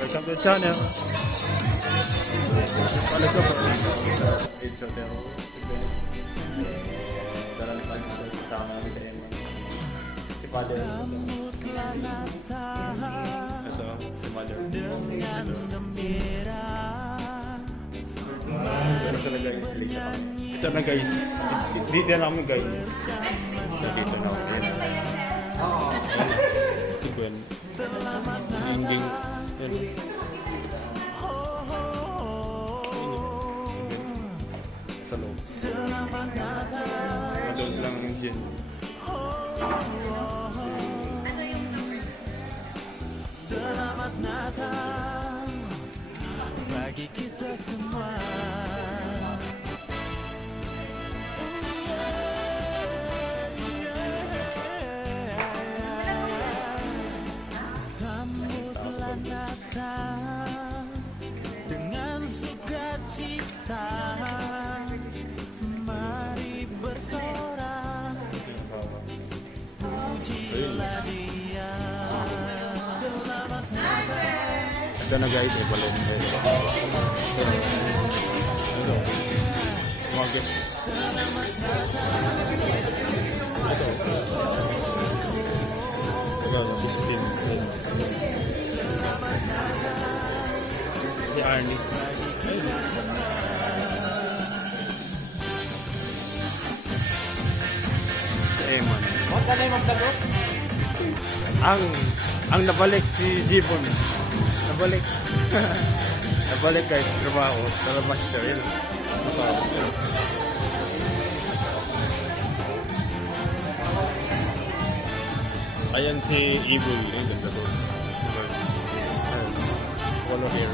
welcome to the channel. Balik ko po. It's hotel. Dala ni Father. Kasama namin sa Emma. Si Father. Ito, si Mother. Ito na guys, silip na kami. Ito na guys. Dito na kami guys. So dito na kami. Si Gwen. Si Dingding. Yan. Sa loob. Adult lang yung gin. Selamat datang bagi kita semua. Sambutlah Natal dengan sukacita. Mari bersorak, pujilah Dia. Ito na guys, ay balon. Ito. Mga guys. Ito. Christine. Si Arnie. Si Eman. Huwag ka na yung magsagot. Ang nabalik si Jibon. Nabalik. Nabalik guys, trabaho. Sa labas siya rin. Ayan si Evil. Ang ganda to. Polo hair.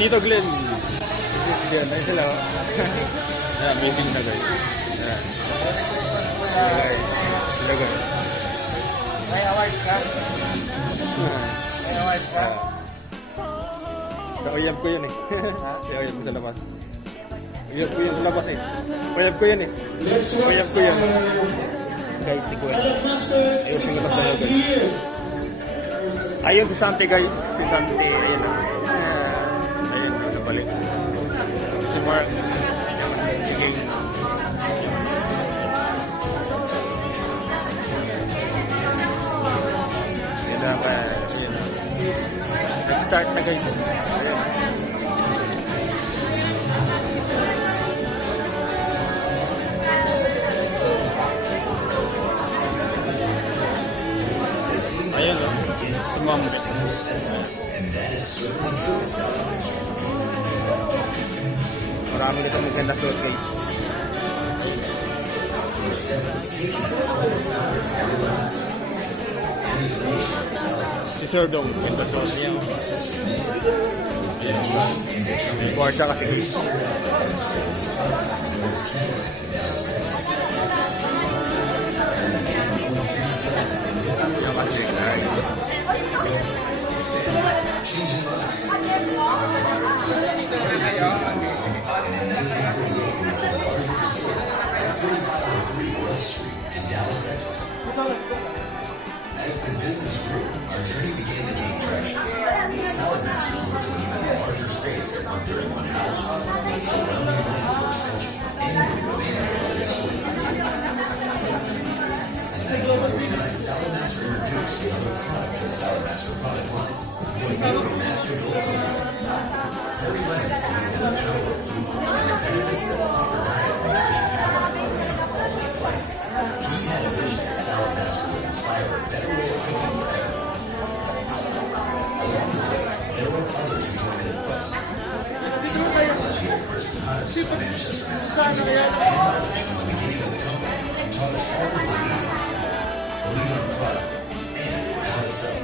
Tito Glenn. Tito Glenn. Ayun sila. Ayan, meeting na guys. Ayan. Hello guys. May award ka? May award ka? Sa uyab ko yun eh. Sa uyab ko sa labas. Uyab ko yun sa labas eh. Uyab ko yun eh. Uyab ko yun. Guys, si Gwen. Ayun siyang labas na guys. Ayun si Sante guys. Si Sante. Ayun na. Ayun, nabalik. Si Mark. Si King. Let's start na guys. Ayan o. Tumambi. Marami dito maganda suot guys. Si Sir Dong, ganda suot niya. May kwarta kasi guys. Yan kasi As the business grew, our journey began to gain traction. Salad Master moved to an even larger space at 131 House and surrounding land for expansion, and we remained there for the next 43 years. In 1949, Salad Master introduced another product to the Salad Master product line, the new Master Built Cookie. Perry Lennox believed in the power of food and the benefits that a proper diet and nutrition have on our quality of life. He had a vision that Salad Master would inspire a better way of cooking for everyone. Along the way, there were others who joined in the quest. Legendary Chris Pahadas of Manchester, Massachusetts, came up from the beginning of the company and taught us all to believe in our product, and how to sell.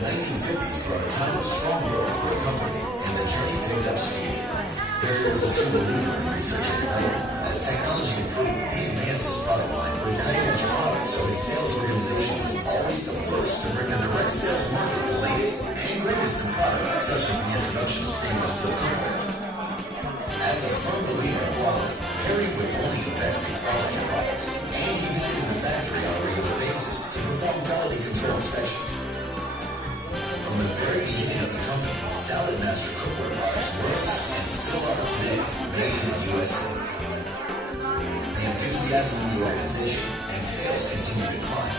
The 1950s brought a time of strong growth for the company, and the journey picked up speed. Perry was a true believer in research and development. As technology improved, he advanced his product line with cutting-edge products, so its sales organization was always the first to bring the direct sales market the latest and greatest in products, such as the introduction of stainless steel cookware. As a firm believer in quality, Harry would only invest in quality products, and he visited the factory on a regular basis to perform quality control inspections. From the very beginning of the company, Salad Master cookware products were, and still are today, made in the USA. The enthusiasm in the organization and sales continued to climb.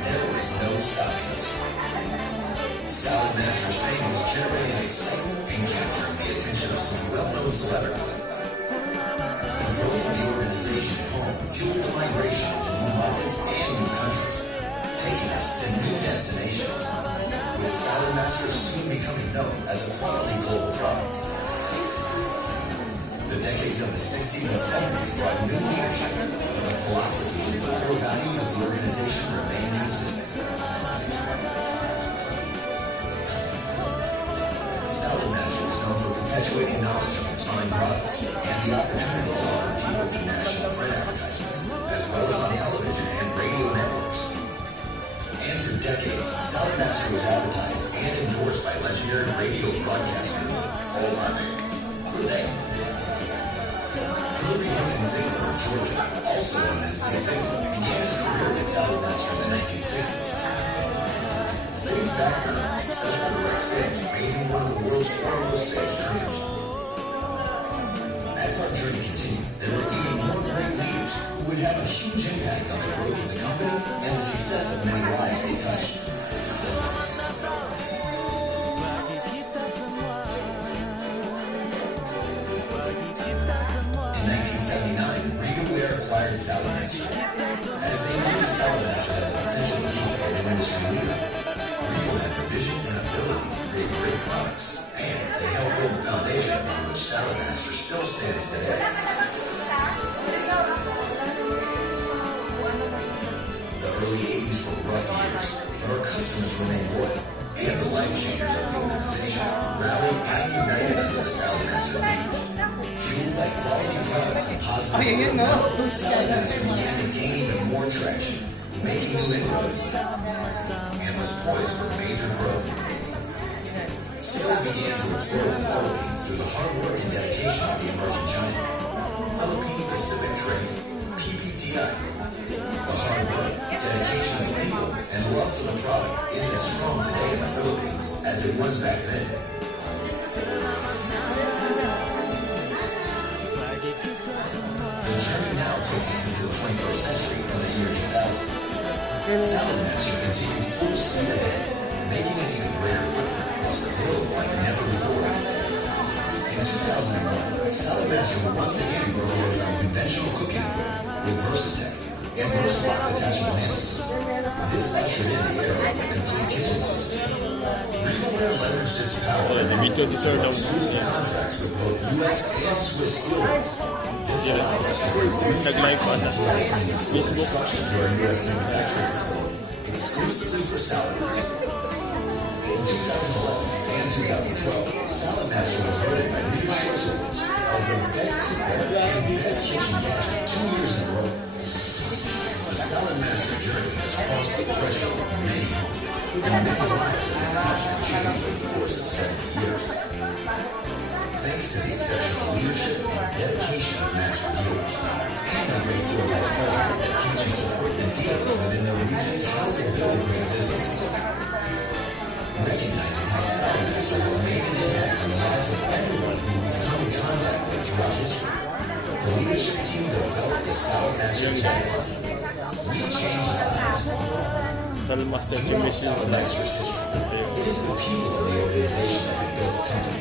There was no stopping us. Salad Master's fame was generating excitement and capturing the attention of some well-known celebrities. The growth of the organization at home fueled the migration into new markets and new countries, taking us to new destinations, with Salad Master soon becoming known as a quality global product. The decades of the 60s and 70s brought new leadership, but the philosophies and the core values of the organization remained consistent. Salad Master was known for perpetuating knowledge of its fine products and the opportunities offered people through national print advertisements, as well as on television and radio networks. And for decades, Salad Master was advertised and endorsed by legendary radio broadcaster, oh my man, who they? Hillary Hinton Ziegler of Georgia, also known as Zig Ziglar, began his career with Salad Master in the 1960s. Zig's background and successful direct sales made him one of the world's foremost sales trainers. As our journey continued, there were even more great leaders who would have a huge impact on the growth of the company and the success of many lives they touched. In 1979, Regalware acquired Salad Master. As they knew Salad Master had the potential to be an industry leader, Regal had the vision and ability to create great products, and they helped build the foundation upon which Salad Master still stands today. The early 80s were rough years, but our customers remained loyal, and the life changers of the organization rallied and united under the Salad Master name. Fueled by quality products and positive Salad Master began to gain even more traction, making new inroads, and was poised for major growth. Sales began to explode in the Philippines through the hard work and dedication of the emerging giant. Philippine Pacific Trade, PPTI. The hard work, dedication of the people, and love for the product is as strong today in the Philippines as it was back then. The journey now takes us into the 21st century in the year 2000. Salad Master continued full speed ahead, making an even greater footprint across the globe like never before. In 2001, Salad Master would once again broke away from conventional cooking equipment with Versatech and VersaLock detachable handle system. This ushered in the era of the complete kitchen system. Regalware leveraged its power and exclusive contracts with both U.S. and Swiss steelworkers. This allowed us to bring steel construction to our U.S. manufacturing facility, exclusively for Salad Master. In 2011 and 2012, Salad Master was voted by Reader's Choice Awards as the best cookware and best kitchen gadget 2 years in a row. The Salad Master journey has crossed the threshold of many homes, and many lives have been touched and changed over the course of 70 years. Thanks to the exceptional leadership and dedication of Master Dealers, and the great field vice presidents that teach and support the dealers within their regions how to build great businesses. Recognizing how Salad Master has made an impact on the lives of everyone who we've come in contact with throughout history, the leadership team developed the Salad Master tagline. We change lives. Salad Master Salad Master's history. It is the people of the organization that have built the company,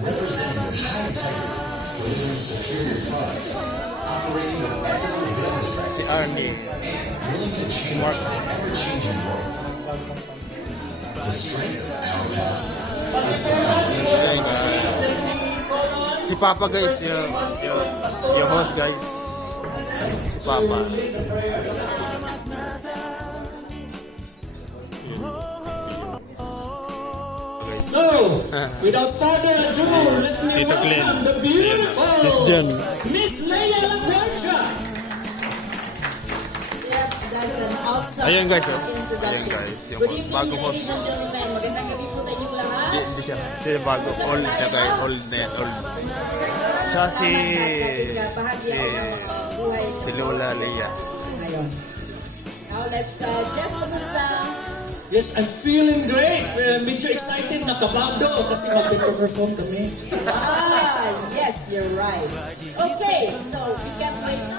representing with high integrity, delivering superior products, operating with ethical business practices, and willing to change in an ever-changing world. The strength of our past is the foundation. Si Papa guys, yung host guys. Si Papa. So, without further ado, let me Tito Glenn. welcome the beautiful Miss Jen. Miss Leia LaGuardia. is an awesome Ayun, guys, oh. introduction. Ayun, guys, yung Good evening, bagong host. ladies and gentlemen. Magandang gabi po sa inyong lahat. Hindi siya. Siya bago. Old na guys. Old na yan. Old. Siya si... Bahagi ako ng buhay. Si Lola Leia. Ngayon. Now let's Jeff, kumusta? Yes, I'm feeling great. Medyo excited, nakabado kasi mag-perform kami. Yes, you're right. Okay, so we can't wait to,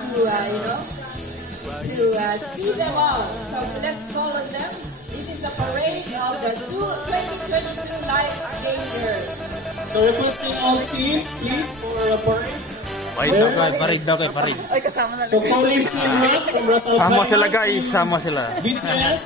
see them all. So let's call on them. This is the parade of the 2022 Life Changers. So requesting all teams, please, for a parade. Parig daw kay parig. So calling Team Rock from Russell Sama sila Finance, guys. Sama sila. BTS,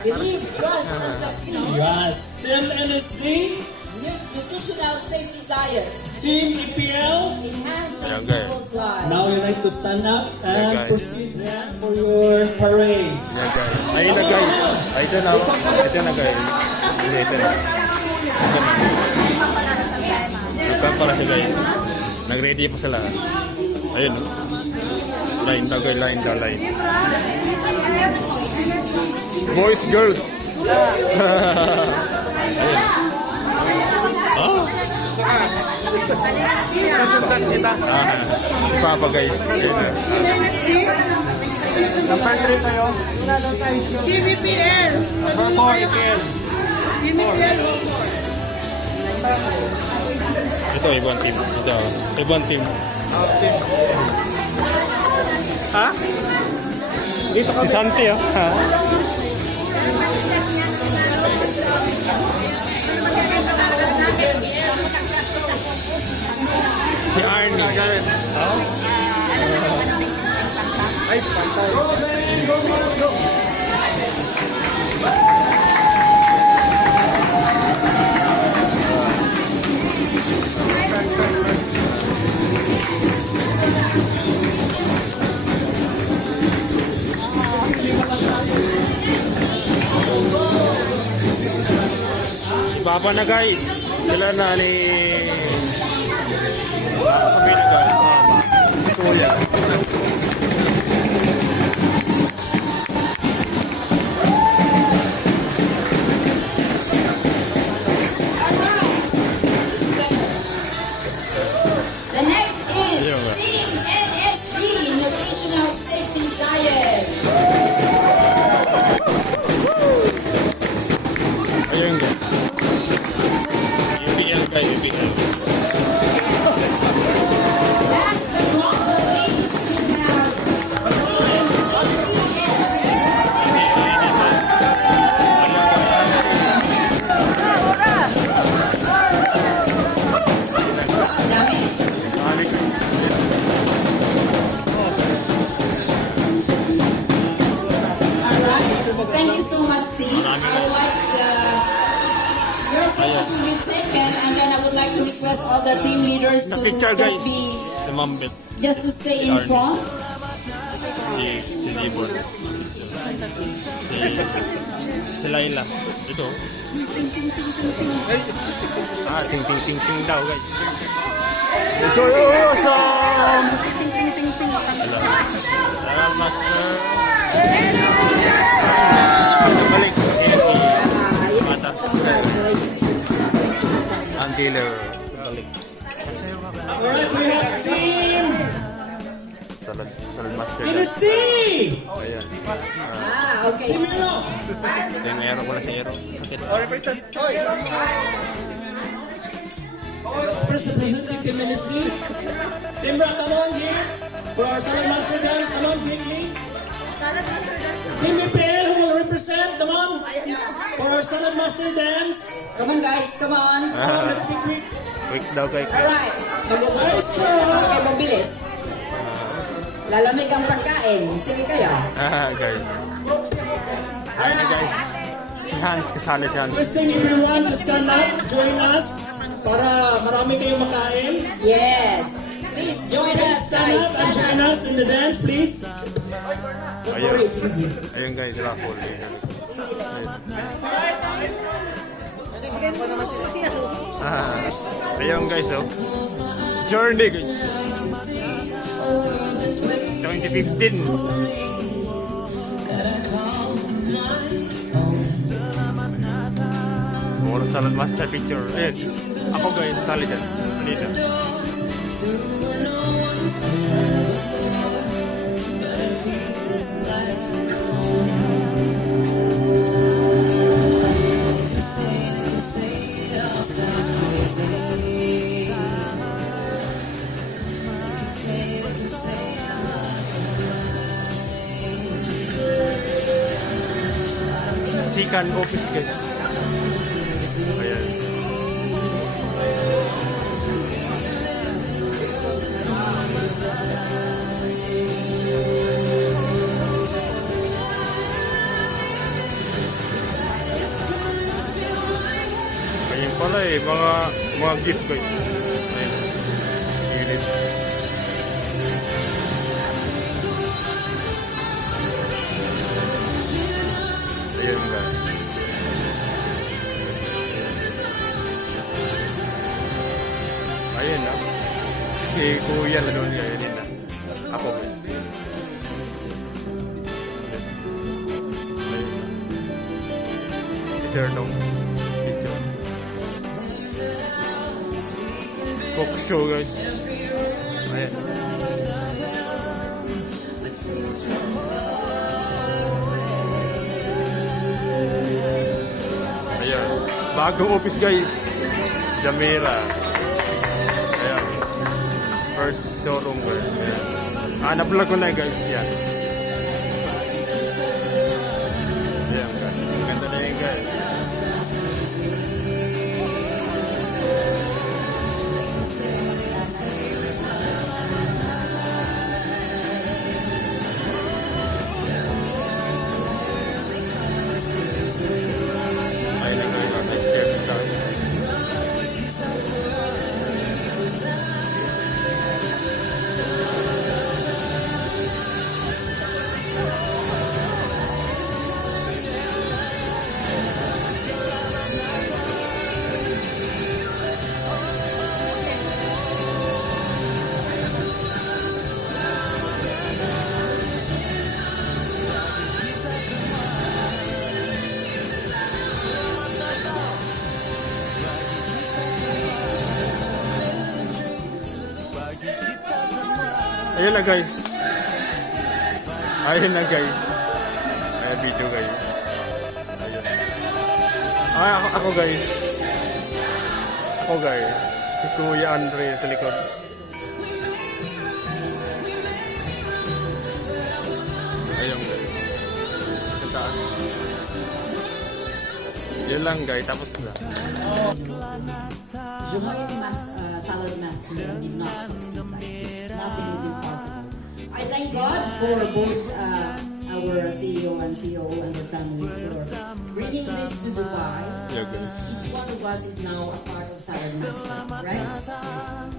Believe, trust, and succeed. yes, Team NSD, Nutritional Safety Diet. Team EPL. Enhancing Okay. people's lives. Now you like to stand up Yeah, and guys. proceed for your parade. Yan guys. Ayun na guys. Ito na. Ito na guys. Ito na. Ito para siya guys. Nag-ready pa sila. Ayun. Line daw guys. Line daw. Line. Boys, girls. Ayun. Papa guys. Ayun na. TVPL. Ito, ibang team. Ito, ibang team. Ha? Si Santi, oh. Ha? Si Arnie. Ay, patay. Baba na guys. Sila na ni... Kami na guys. Si Kuya. The next is Team NSD, Nutritional Safety Diet. Ayun guys. UBL guys. UBL. Last but not the least, we have Thank you so much, Steve. I would like your photos will be taken, and then I would like to request all the team leaders to Picture guys. just Si Mambit. to stay in front. Si Libon. Si Laila. Ito. Ting daw guys. So awesome! Hello, master. Balik. Atas. Ang dealer. Balik. Alright, we have Team Salad master. NSD. Ayan. Okay. Team Hero. Yung aero ko na si Aero. Sakit. Representing Team NSD. Team Rock, come on here. For our Salad Master Dance, come on quickly. Team EPL who will represent, come on. For our Salad Master Dance. Come on, guys. Come on. Come on, let's be quick. Quick daw kay Chris. Alright. Magdadalo kayo mabilis. Lalamig ang pagkain. Sige kayo. Guys. Alright. Si Hans, kasali si Hans. Requesting everyone to stand up, join us, para marami kayong makain. Yes. Please join us, Stand guys. up and join us in the dance, please. Don't worry, it's easy. Ayun guys, raffle. Ayun guys, oh. Journey guys. 2015. Salad Master picture. Ayan. Ako guys, sali dyan. Kanina. Sikan office guys. Ayan. Ayan pala eh, mga gift guys. Ayan. Unit. Ayan guys. Ayan na. Si Kuya na doon yun na. Ako guys. Ayan. Si Sir Nong. Video. Cook show guys. Ayan. Ayan. Bagong office guys. Jamila. Ayan. First showroom guys. Ayan. Na-vlog ko na guys. Yan. Ayan guys. Ang ganda na yun guys. Ayan na guys. Next step tayo. Ayan na guys. Ayan na guys. Ayan video guys. Ayan. Ako guys. Ako guys. Si Kuya Andre sa likod. Ayan guys. Sa taas. Yan lang guys. Tapos na. Join Salad Master did not succeed like this. Nothing is impossible. I thank God for both our CEO and COO and their families for bringing this to Dubai. Yeah, good. Each one of us is now a part of Salad Master, right?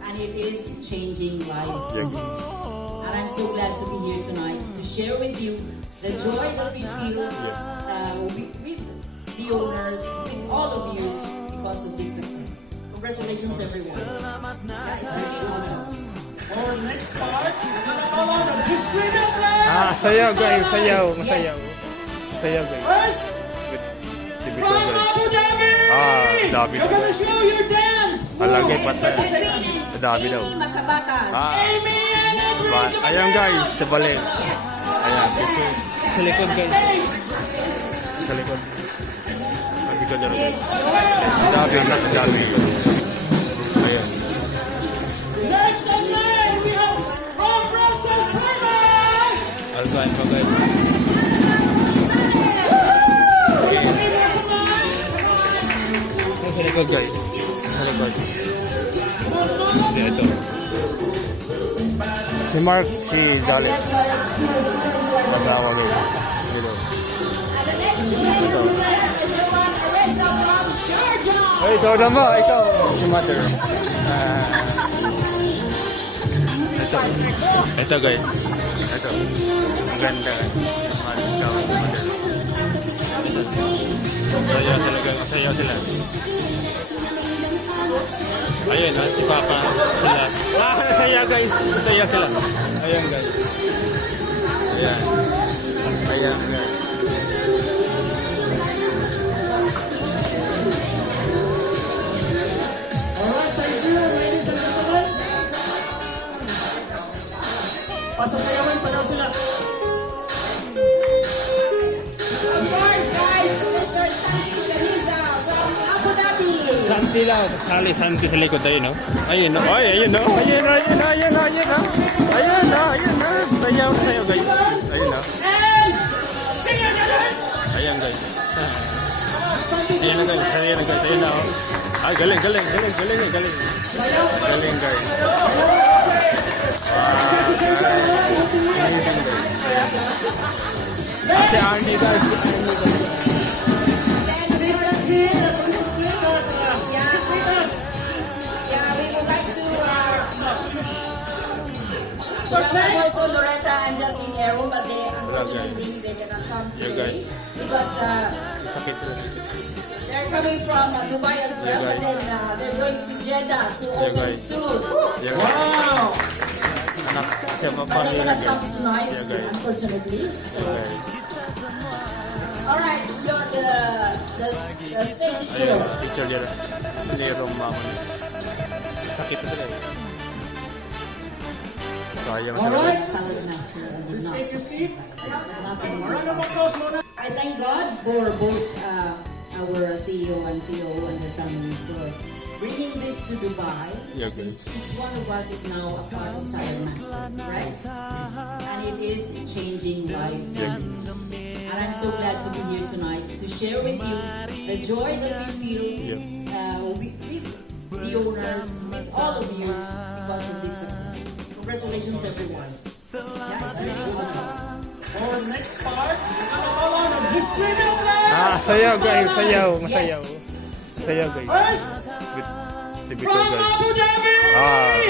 And it is changing lives. Yeah. And I'm so glad to be here tonight to share with you the joy that we feel with the owners, with all of you because of this success. Congratulations, everyone. Yeah, it's really awesome. Our next part, we're gonna call on the history builder. Sayaw guys. Sayaw. Masayaw. Sayaw guys. First, Si Bito from guys. Abu Dhabi. Dhabi We're daw. gonna show your dance. Alagay Move. patay. 30 seconds. Sa Dhabi daw. Amy Makabatas. Amy and Edwin. Ayan guys. Sa balik. Ayan. Sa likod guys. Sa likod. Sa likod na rin. Dhabi. Nasa Dhabi. Ayan. Next on line, we have from Russell Kramer. Algan pa guys. Sa likod guys. Sa likod. Hindi, ito. Si Mark, si Jalis. Kasama nila. Dito. Ito. Ay, ikaw naman. Ikaw. Si Mother. Ito. Ito guys. Ito. Ang ganda. Ikaw, si Mother. Masaya talaga. Masaya sila. Ayun, si Papa sila. Nasaya guys. Masaya sila. Ayan guys. Ayan. Ayan guys. sila. Salisan ko sa likod. Ayun, no? Ayun, no? Ay, ayun, no? Ayun, no? Ayun, no? Ayun, no? Ayun, no? Ayun, no? Ayun, no? Sayaw, sayaw, guys. Ayun, no? And sing it, guys! Ayun, guys. Ayun na, guys. Ayun na, guys. Ayun na, oh. Ay, galing, galing, galing, galing, galing. Galing, guys. Si Arnie, guys. Yeah, we would like to also Loretta and Justin Aaron, but they unfortunately they cannot come today because Sakit ko. they're coming from Dubai as well, but then they're going to Jeddah to open guys. soon. Yeah, guys. Anak, siya pa But they cannot come tonight, Yeah, guys. unfortunately. So, guys. all right, the stage is Ayun, yours. picture niya. Nirong mama niya. Sakit ko sila, eh. Sayang All sila. right. Salad Master and did not Take your seat. It's nothing more. Round of applause muna. I thank God for both our CEO and COO and their families for bringing this to Dubai. Yeah, okay. Each one of us is now a part of Salad Master, right? And it is changing lives. And I'm so glad to be here tonight to share with you the joy that we feel with the owners, with all of you because of this success. Congratulations, everyone. Yeah, it's really awesome. For next part, we're gonna call on the distributor. Sayaw, guys. Sayaw. Masayaw. Yes. Sayaw, guys. First, With si Bito, from guys. Abu Dhabi.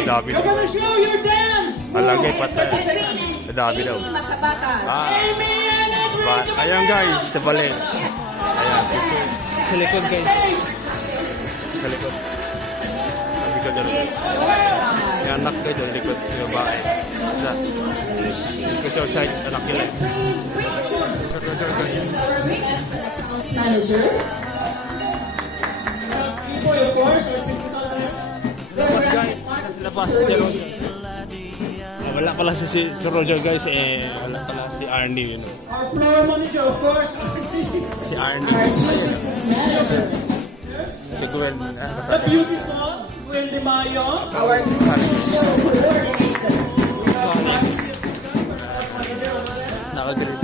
David. We're gonna show your dance. Malagay And patay. participants, Sa Dabi daw. Amy Makabatas. Amy and Edwin. Ayan, guys. Sa balik. Yes. Ayan. Dance. Sa likod, guys. Sa likod. Sa likod, guys. It's your time. Yung anak guys, sa likod. Yung babae. Sa. Gusto siya, anak nila. Manager. Boy, of course, our typical Labas, guys. Labas. Si Roger. Wala pala si Roger, guys. Wala pala si Arnie, you know. our floor manager, of course. Si Arnie. Our new business manager. Si Gwen. The beautiful Gwen De Mayo. Our new show coordinator. Nakagalit.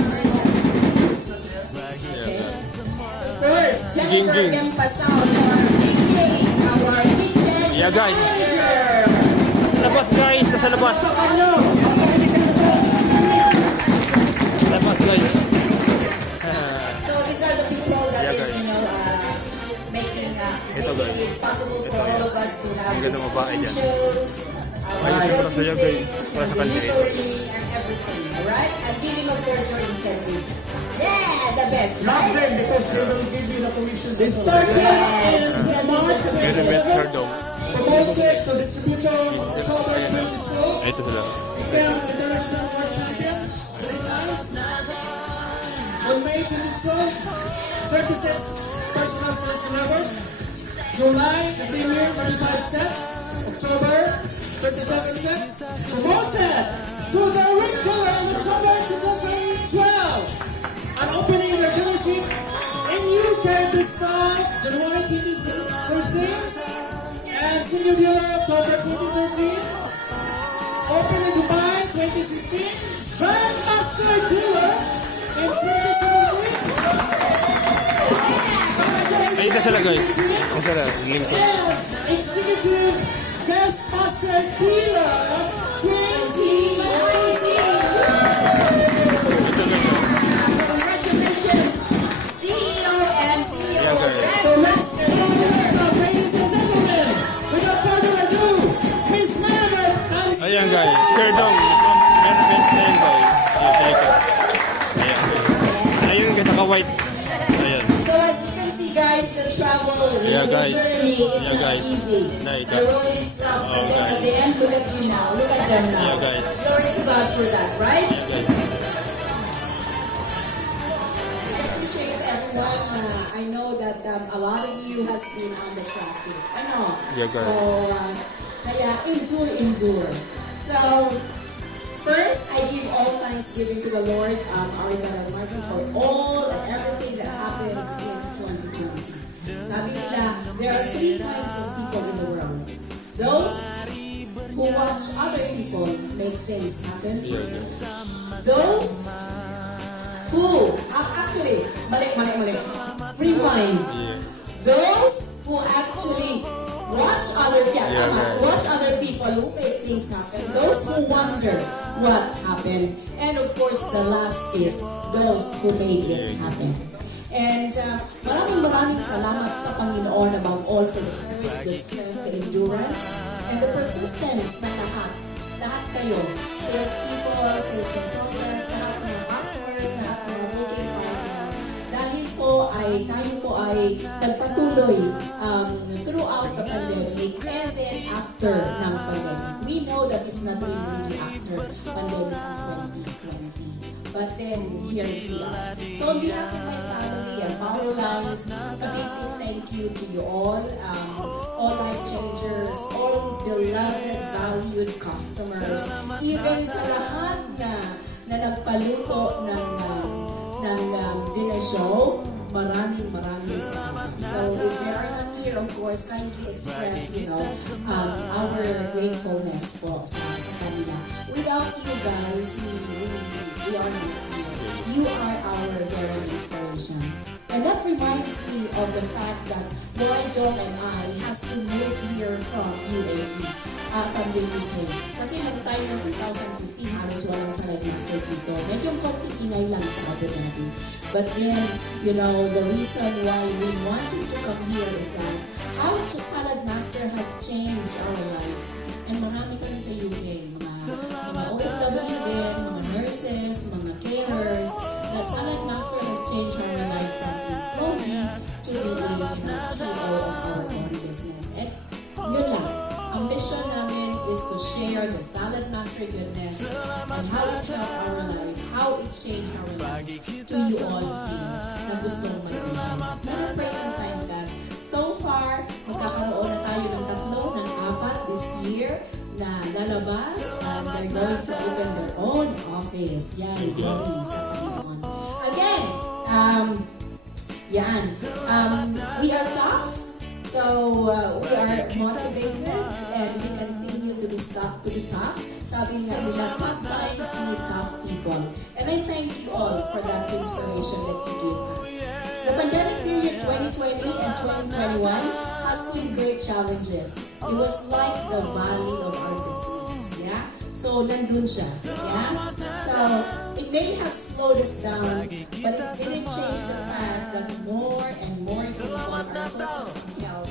Of course, Jennifer Ging. Empasao for making our kitchen Yeah, guys. manager. Labas, guys. Nasa labas. Labas, guys. So these are the people that Yeah, is, guys. making Ito, guys. it possible for all of us to have Ang ganda ng babae dyan. shows, Ayun, para sa'yo, guys. Para sa kanya, eh. delivery, and everything. Alright? And giving, of course, your incentives. Yeah, the best, right? Because they will give you the commissions. It started Yes, in incentives March and Pero met her daw. promoted to distributor on October 22. Ito sila. Became international world champions 3 times. On May 22, 36 personal sales levels. July, the same year, 35 sets. October, 37 sets. Promoted to the ring color in October 2012. An opening of their dealership in UK this time, January 2013. And senior dealer October 2013. Open in Dubai 2015. Grandmaster dealer in 2017. Ayun na sila, guys. Ayun sila. Link ko. And executive guest master dealer 2019. Congratulations, CEO and CEO. Yeah, guys. So let's welcome, ladies and gentlemen, without further ado, Miss Margaret and Ayan, guys. Share dong. Ayan, guys. Ayan, ayun, guys. Naka-white. Ayan. So as you can see, guys, the travel, Yeah, the guys. journey is Yeah, not guys. easy. Right, The road is tough, Oh, and then guys. at the end, look at you now. Look at them now. Yeah, guys. Glory to God for that, right? Ayan, guys. Appreciate everyone. I know that a lot of you has been on the traffic. I know. Yeah, guys. So, kaya endure. So, first, I give all thanksgiving to the Lord, our God Almighty, for all and everything that happened in 2020. Sabi nila, there are three kinds of people in the world. Those who watch other people make things happen. Those who, actually, mali. Rewind. Those who actually watch other people who make things happen. Those who wonder what happened. And of course, the last is those who made it happen. And maraming salamat sa Panginoon above all for the courage, the strength, the endurance, and the persistence ng lahat. Lahat kayo, sales people, sales consultants, lahat ng mga customers, lahat ng mga booking partners. Dahil tayo po ay nagpatuloy throughout the pandemic and then after ng pandemic. We know that it's not really after pandemic of 2020. But then, here we are. So on behalf of my family and Power Life, a big thank you to you all life changers, all beloved, valued customers, even sa lahat na nagpaluto ng dinner show, maraming salamat. So if they are not here, of course, kindly express, our gratefulness po sa kanila. Without you guys, we are not here. You are our very inspiration. And that reminds me of the fact that Roy Dong and I has to move here from UAE, from the UK. Kasi nung time ng 2015, halos walang salad master dito. Medyo konting ingay lang sa Abu Dhabi. But then, the reason why we wanted to come here is that how Salad Master has changed our lives. And marami kami sa UK, mga OFW din, mga nurses, mga carers. The Salad Master has changed our life from employee to being CEO of our own business. And yun lang, ang mission namin is to share the Salad Master goodness and how it helped our life, how it changed our life to you all here na gustong mag-realize. Let us praise and thank God. So far, magkakaroon na tayo ng 3 ng 4 this year na lalabas and they're going to open their own office. Yan, glory sa Panginoon. Again, we are tough. So we are motivated and we continue to be tough. Sabi nga nila, tough times need tough people. And I thank you all for that inspiration that you gave us. The pandemic period 2020 and 2021 has seen great challenges. It was like the valley of our business. Yeah? So nandun siya. Yeah? So it may have slowed us down, but it didn't change the fact that more and more people are focused on health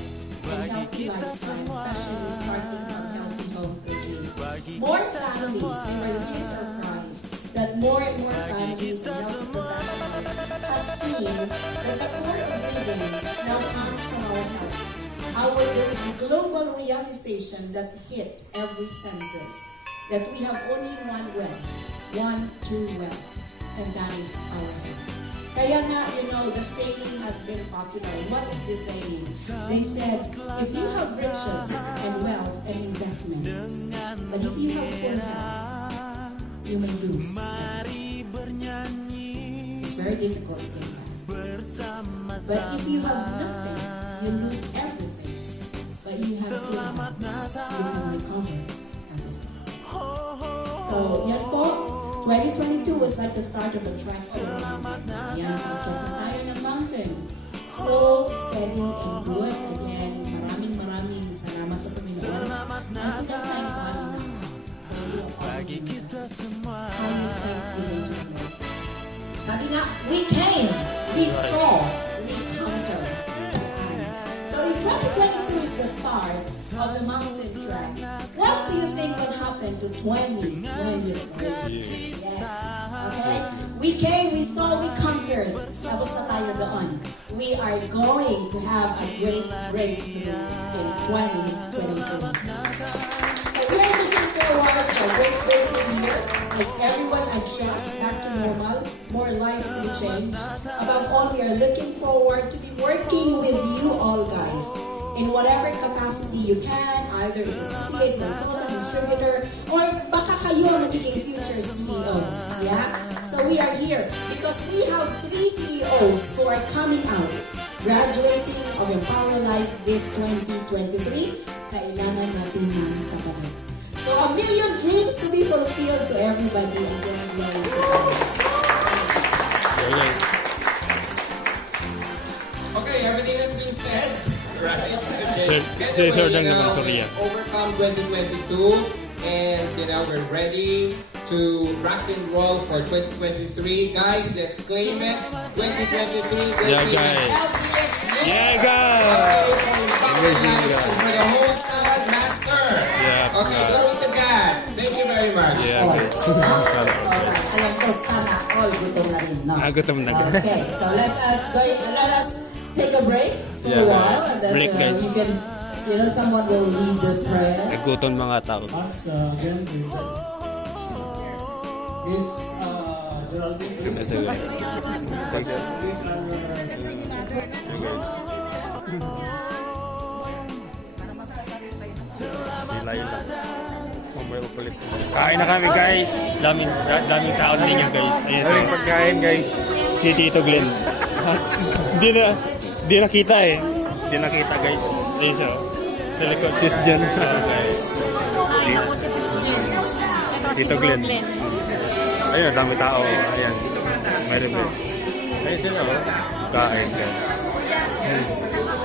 and healthy lifestyle, especially starting from healthy home cooking. More families, we were really surprised that more and more families and healthy professionals have seen that the core of living now comes from our health. There is a global realization that hit every census that we have only one true wealth, and that is our health. Kaya nga, the saying has been popular. What is the saying? They said, if you have riches and wealth and investments, but if you have poor health, you may lose. It's very difficult to get that. But if you have nothing, you lose everything. But you have good health, you can recover everything. So, yan po. 2022 was like the start of a trek to the mountain. Yan, pagkat na tayo ng mountain. Slow, steady, and good. Again, maraming salamat sa Panginoon. And we can thank God enough for you all giving us. Always thanksgiving to the Lord. Sabi nga, we came, we saw, we conquered. So if 2022 is the start of the mountain trek, what do you think will happen to 2023? Yes, okay? We came, we saw, we conquered. Tapos na tayo doon. We are going to have a great breakthrough in 2023. So we are looking forward to a great breakthrough year as everyone adjusts back to normal, more lives to be changed. Above all, we are looking forward to be working with you all guys in whatever capacity you can, either as associate, consultant, distributor, or baka kayo magiging future CEOs. Yeah? So we are here because we have 3 CEOs who are coming out graduating of Empower Life this 2023, kailangan natin ng kapatid. So, a million dreams to be fulfilled to everybody. Again, glory to God. Okay, everything has been said. Right? Sir Dan naman, sorry yan. Overcome 2022 and we're ready to rock and roll for 2023. Guys, let's claim it. 2023 will Yeah, be the guys. healthiest year. Yeah, guys. Okay, for Empower Amazing, Life, guys. for the whole Salad Master. Yeah, Okay, guys. glory to God. Thank you very much. Yeah, guys. Alright, alam ko sana all gutom na rin, no? Gutom na. Okay, so let us take a break for Yeah, a while, and then break, guys. you can, someone will lead the prayer. Nagutom mga tao. As again, Miss Geraldine, please. Laila. Mamaya ko palit. Kain na kami guys. Daming tao na ninyo guys. Ayun. Daming pagkain guys. Si Tito Glenn. Di nakita eh. Di nakita guys. Ayun siya. Sa likod. Sis Jen. Okay. Tito Glenn. Ayun, dami tao. Ayan. Meron ba? Ayun sila oh. Kain guys.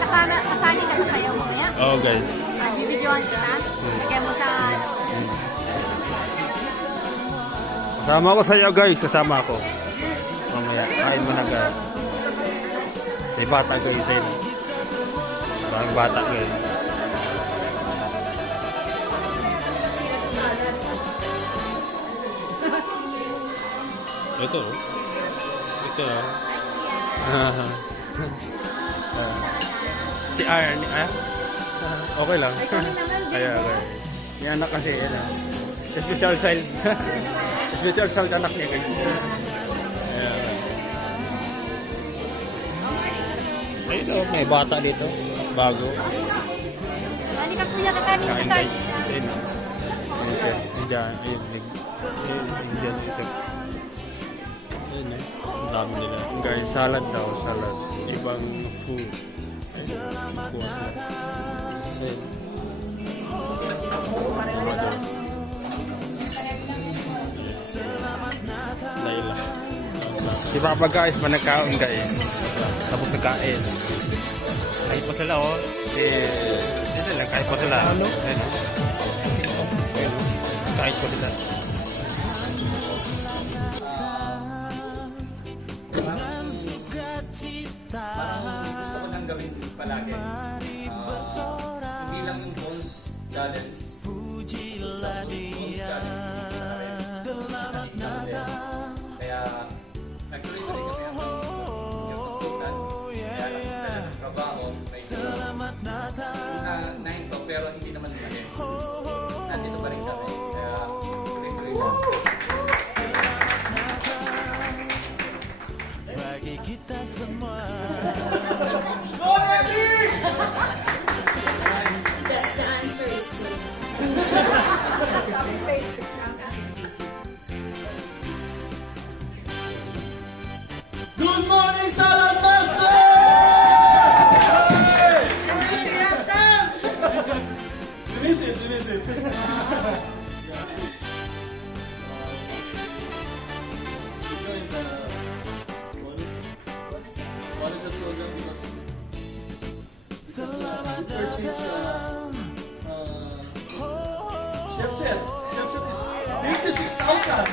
Kasali ka sa sayaw mo kaya? Oh guys. Bibidyoan kita? Lagyan mo sa... Kasama ako sa iyo guys. Kasama ako. Mamaya. Kain mo na guys. May bata guys sa'yo. Maraming bata guys. Ito. Ito. Si Arnie. Okay lang. Ayan, okay. May anak kasi. Special child. Special child anak niya guys. Ayan. Ayun, may bata dito. Bago. Halika kuya, kakanin Kain sa guys. Ayun. Ayun. Ayun. Ayun. Ayun eh. Ang dami nila. Guys, salad daw. Salad. Ibang food. Ayun. Kuha sila. Ayun. Laila. Si Papa guys, managkaon guys. Tapos nagkain. Kahit pa sila oh. Dito lang, kahit pa sila. Ano? Ayun. Ayun. Kahit pa sila. Parang gusto ko nang gawin palagi. Hindi lang yung Bones Challenge. Sa Bones Challenge. Kaya nagtuloy-tuloy kami hanggang yung konsultan. Kaya lang pala ng trabaho. May nahinto pero hindi naman umalis. Nandito pa rin kami. Kaya tuloy-tuloy lang. Bagi kita semua. The answer is Good morning, Salad Master! Listen. Join the bonus program because we purchased chef set. Chef set is 56,000.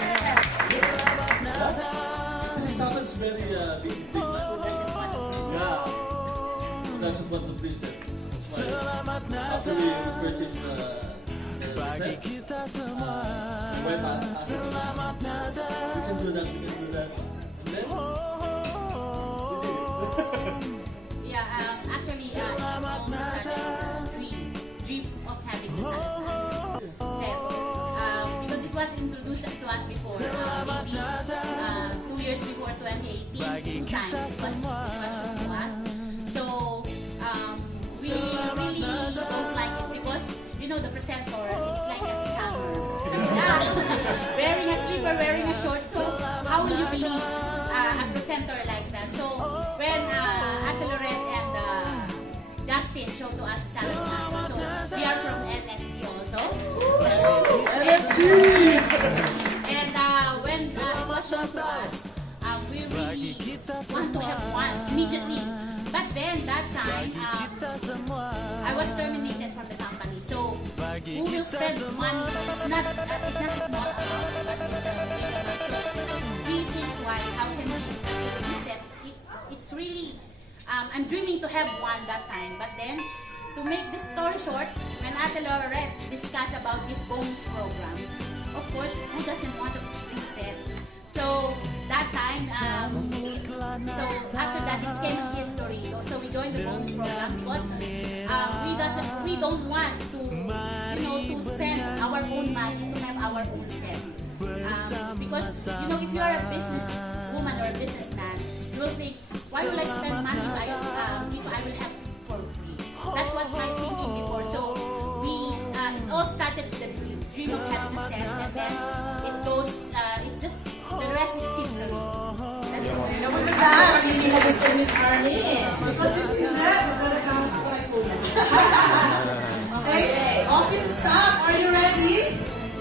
56,000 is very big money. Yeah. Doesn't want to please it. That's why after we purchased the set, the wife asked me, we can do that. And then, Yeah, actually, it's all started dream of having the salad master set. Because it was introduced to us before, maybe 2 years before 2018, 2 times it was shown to us. So, we really don't like it because, the presenter, it's like a scammer. Yeah. Wearing a slipper, wearing a short, so how will you believe a presenter like that? So, when Ate Lorette Martin showed to us the salad master. So we are from NSD also. And when it was shown to us, we really want to have one immediately. But then that time, I was terminated from the company. So who will spend money? It's not a small amount, but it's a big amount. So we think twice. How can we set? It's really. I'm dreaming to have one that time. But then, to make the story short, when Ate Lorette discussed about this bonus program, of course, who doesn't want to be set? So that time, so after that, it became a history. So we joined the bonus program because we don't want to, to spend our own money to have our own set. Because if you are a business woman or a businessman, you will think, why will I spend money if I will have it for free? That's what my thinking before. So it all started with the dream of having a set, and then it goes. It's just the rest is history. Naman na, hindi na gusto ni Miss Arnie. Because if hindi, magre-recount ko kay Kuya. Okay, office staff, are you ready?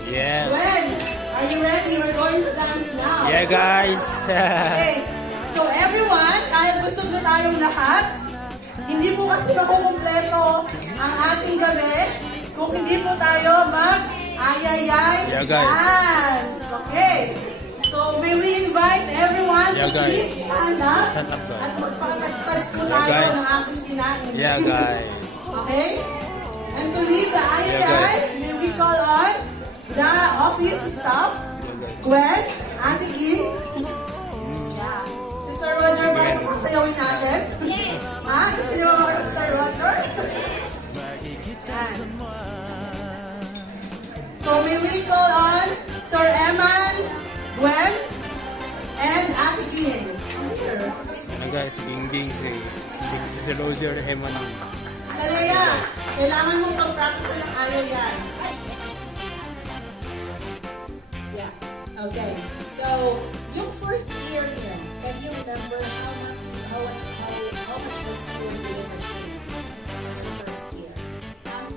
Yeah. When? Are you ready? We're going to dance now. Yeah, guys. Okay. So everyone, dahil gusto na tayong lahat, hindi po kasi makukumpleto ang ating gabi kung hindi po tayo mag-ayayay Yeah, guys. dance. Okay. So may we invite everyone Yeah, to guys. please stand up Stand up, guys. at magpakatagtad po Yeah, tayo guys. ng ating kinain. Yeah, guys. Okay? And to lead the ayayay, may we call on the office staff, Gwen, Ate Ging, yeah. Si Sir Roger ba yung sasayawin natin? Yes! Ha? Gusto niyo ba si Sir Roger? Yan. So may we call on Sir Eman, Gwen, and Ate Ging. Here. Ano guys, Ding si Roger Eman. Talaya, kailangan mong mag-practice ng ayaw yan. Yeah. Okay. So, yung first year niya, can you remember how much was your delivered sale? Your first year.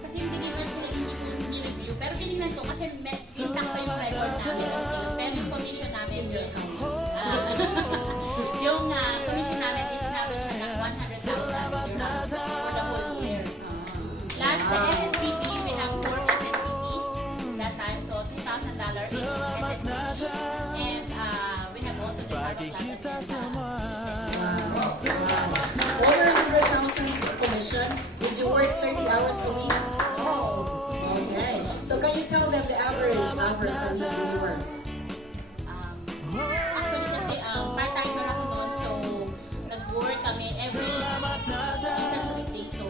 Kasi yung delivered sales, hindi ko yung review. Pero tinignan ko kasi intact pa yung record namin ng sales. Pero yung commission namin is, yung commission namin is inabot siya ng 100,000 dirhams for the whole year. Plus the SSBP, we have 4 SSBPs that time. So $2,000 each SSBP. And we have also the Over 100,000 commission. Did you work 30 hours a week? Okay. So, can you tell them the average hours a week do you work? Actually kasi part-timer ako noon, so nag-work kami every minsan sa weekday, so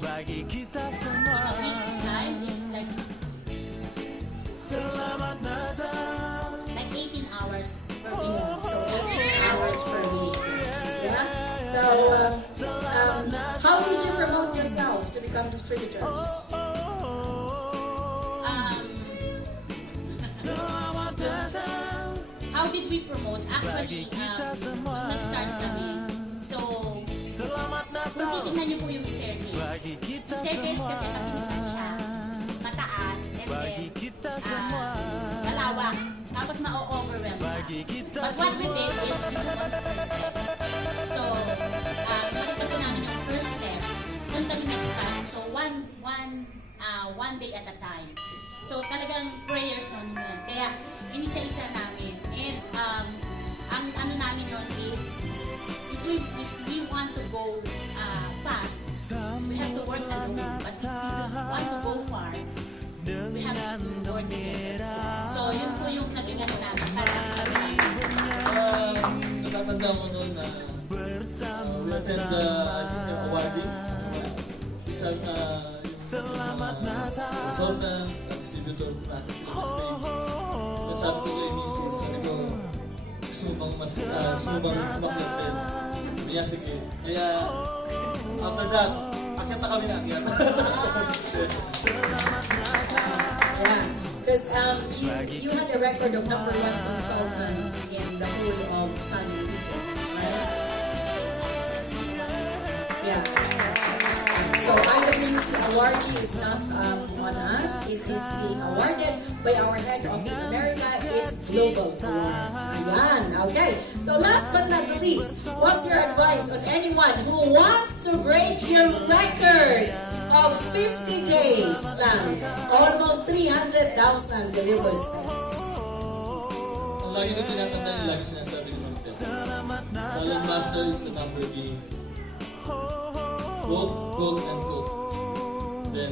like in a week time, it's like 18 hours per week. So, 18 hours per week. Yeah? So, how did you promote yourself to become distributors? How did we promote? Actually, nung nag-start kami, so kung titignan niyo po yung staircase. Yung staircase kasi matinipan siya, mataas, and then malawak, tapos ma-overwhelm ka. But what we did is we took on the first step. So, nakita po namin yung first step, doon kami nag-start. So, one day at a time. So, talagang prayers noon yun. Kaya, inisa-isa namin. And, ang ano namin noon is, if we want to go fast, we have to work alone. But if we want to go far, we have to work together. So, yun po yung naging ano namin. Parang Natatanda ko noon na we attend the awarding. Isang consultant, distributor practice assistants. Nasabi ko kay Mrs. Gusto mo bang umakyat? Kaya sige. Kaya after that, akyat na kami na akyat. Yeah, because you had a record of #1 consultant in the whole of Southern region, right? Yeah. So IWC awardee is not on us. It is being awarded by our head office America. It's Global Award. Ayan. Okay. So last but not the least, what's your advice on anyone who wants to break your record of 50 days lang? Almost 300,000 delivered sets. Ang lagi na tinatanda nila, lagi sinasabi ni Ma'am Ted. Salad Master is the number game. Cook, cook, and cook. Then,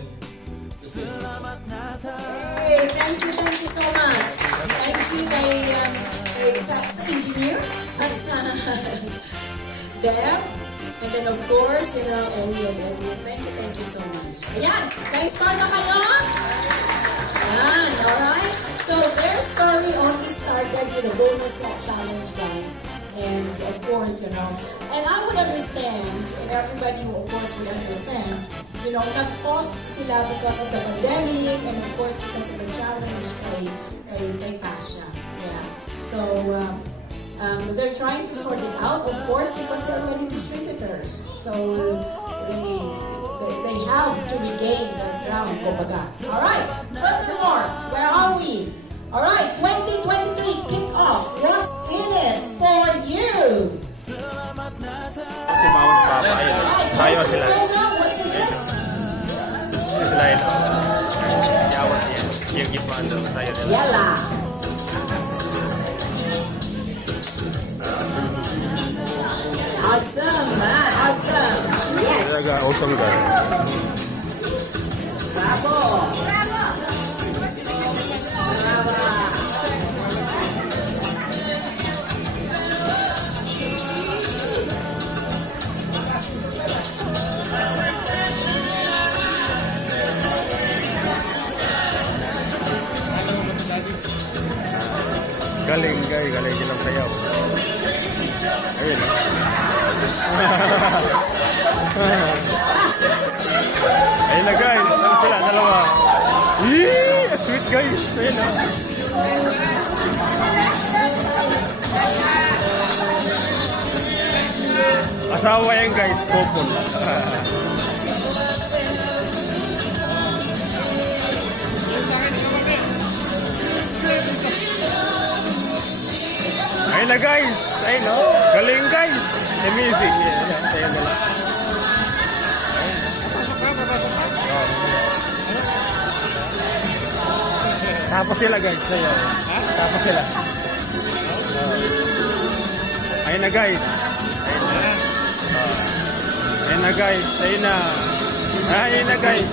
the same. Hey, thank you so much. Thank you sa engineer at sa Deb. And then of course, Edwin, thank you so much. Ayan, thanks pa na kayo. Ayan, alright. So their story only started with a bonus set challenge, guys. And of course, and I would understand, and everybody of course would understand, nag-pause sila because of the pandemic and of course because of the challenge kay Tasha. Yeah. So, they're trying to sort it out, of course, because they're many distributors. So, they have to regain their ground, kumbaga. Alright, furthermore, where are we? Alright, 2023 kick-off. What's in it for you? Tumawag pa ako. Ayun. Tayo sila. What's in it? Sila yun. Yawat yan. Yung gitmaan doon. Tayo nila. Yala! Awesome, man. Awesome. Yes. Talaga, awesome guys. Bravo. Bravo. Galing guys, galing silang sayaw. Ayun. Ayun na guys, ano sila, dalawa. Yee! Sweet guys. Ayun na. Asawa yan guys, couple. Ayun na guys. Ayun o. Galing guys. Amazing. Ayun na. Tapos sila guys. Tapos sila. Ayun na guys. Ayun na guys. Ayun na. Ayun na guys.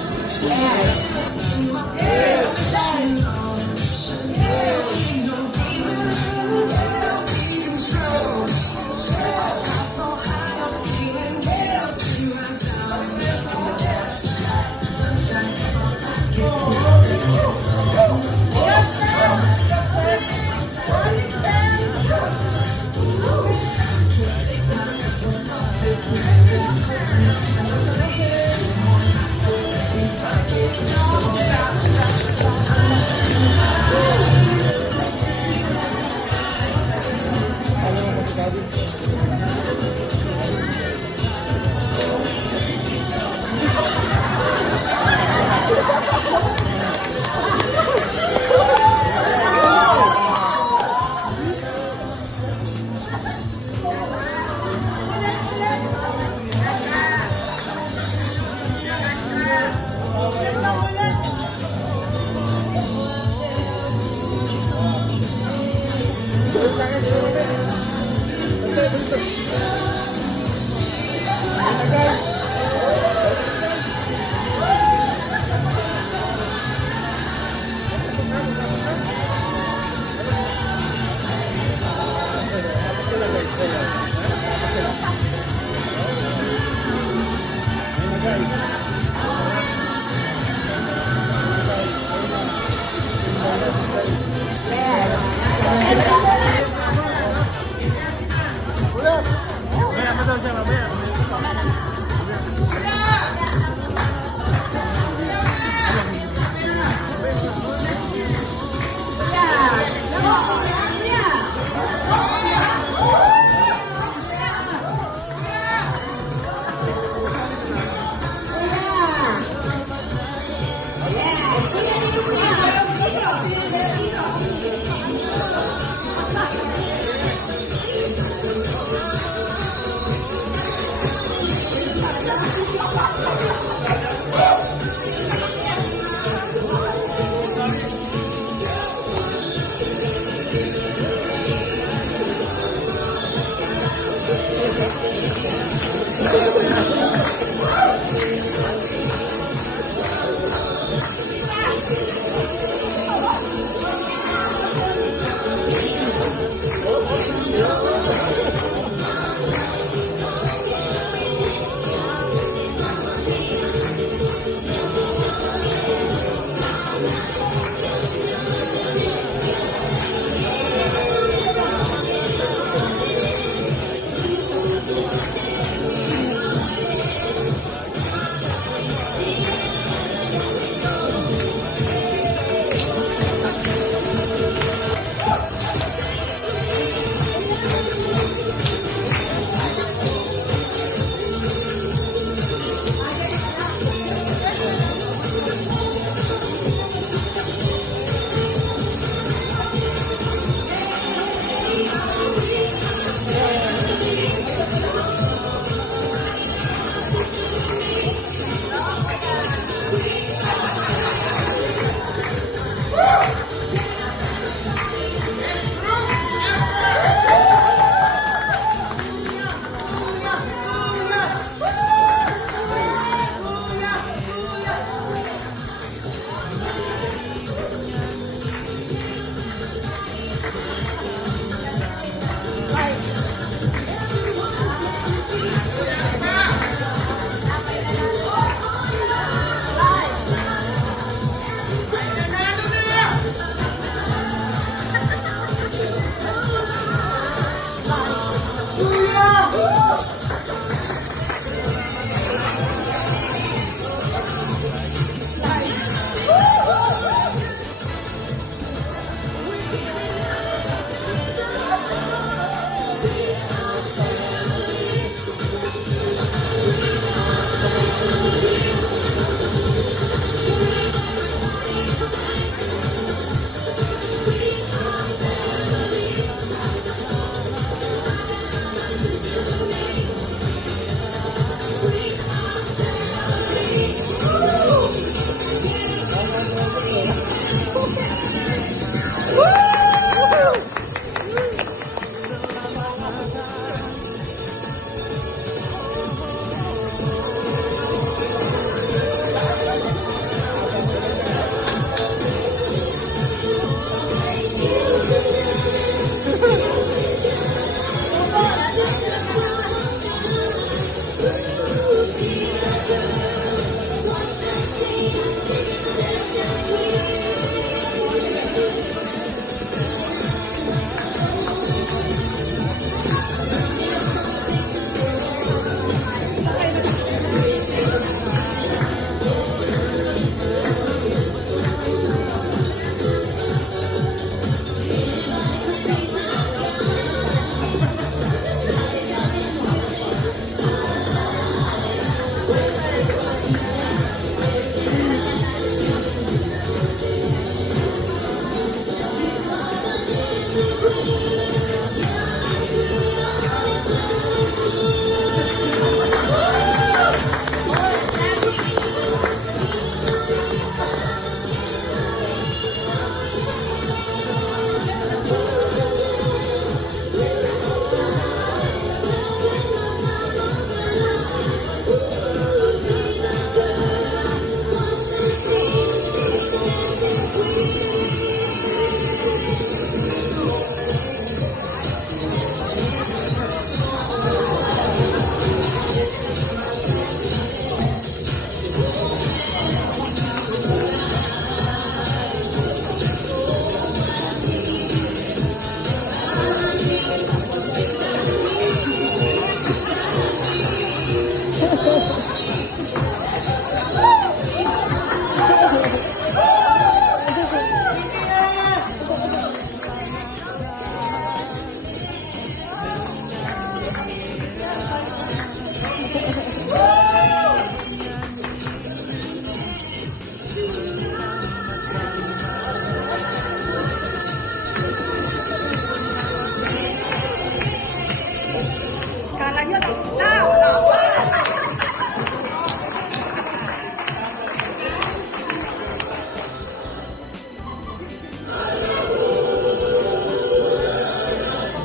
Kala nyo, tapos na. Wala pa.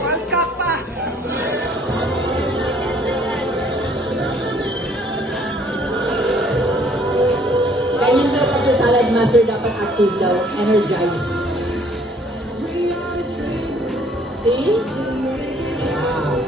World Cup pa. Ganyan daw pag sa salad master dapat active daw, energized. See? Wow.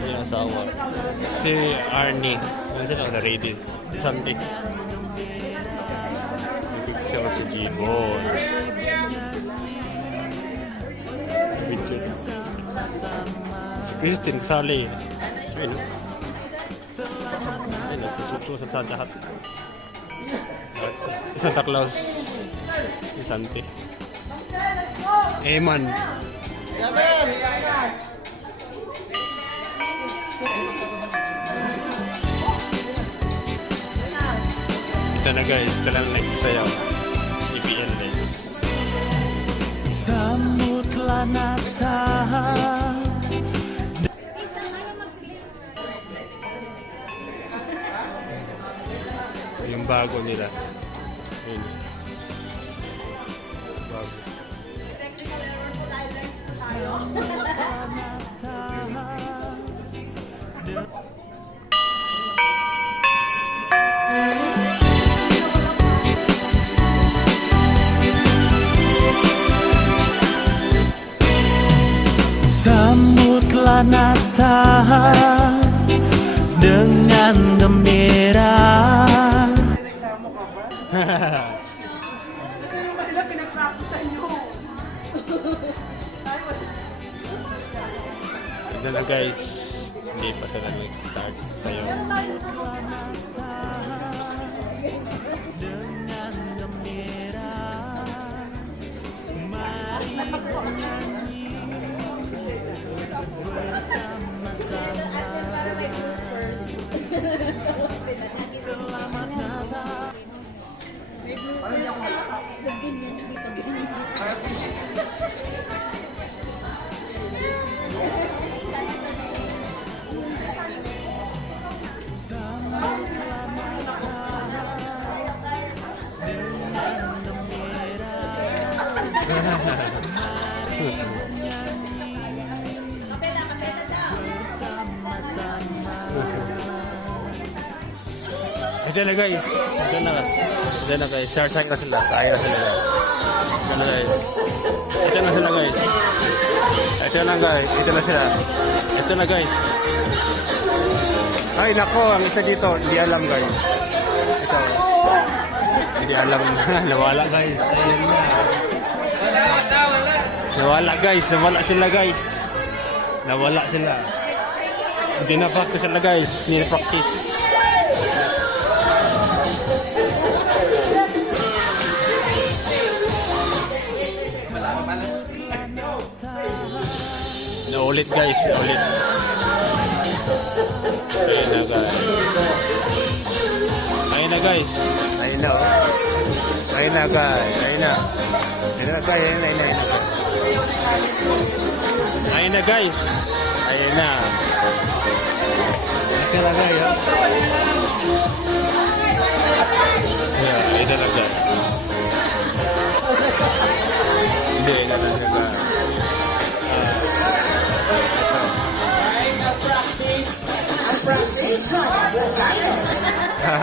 Yung asawa. Si Arnie. Ano sila na ready? Santi. Picture si Jibon. Picture. Si Christine Sally. Ayun. Ayun. Susuksusan sa lahat. Santa Claus. Si Santi. Eman. Ito na guys, sila na nagsayaw. EPN guys. Samutlah Natal. Yung bago nila. Yun. Bago. Sambutlah Natal dengan gembira. Ito na guys. Hindi pa sila nag-start sa'yo. Ito na guys. Ito na guys. Start na sila. Kaya na sila guys. Ito na guys. Ito na sila guys. Ito na guys. Ito na sila. Ito na guys. Ay nako, ang isa dito. Hindi alam guys. Ito. Hindi alam na. Nawala guys. Ayun na. Nawala guys. Nawala sila guys. Nawala sila. Hindi na practice sila guys. Hindi na practice. Ulit guys, ulit. Ayun na guys. Ayun na oh. Ayun na guys. Ayun na. Ayun na guys. Ayun na. Ayun na guys. Ayun na. Ayun na guys. Ayun na guys. Hindi, ayun na guys.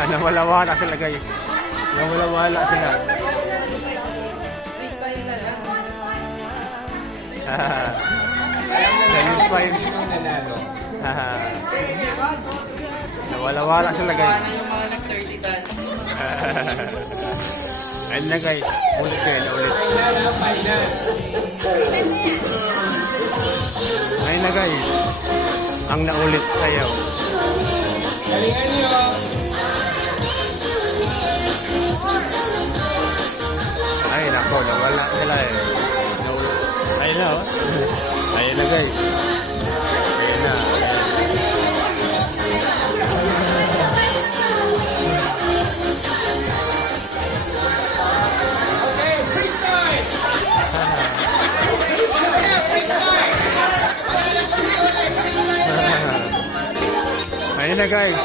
Nawala-wala sila guys. Nawala-wala sila. Nawala-wala sila guys. Ayun na guys. Ulit kayo na ulit. Ayun na guys. Ang naulit sayaw. Galingan nyo. Ay nako, nawala sila eh. Ayun na oh. Ayun na guys. Ayun na. Okay, freestyle. Freestyle. Ayun na guys.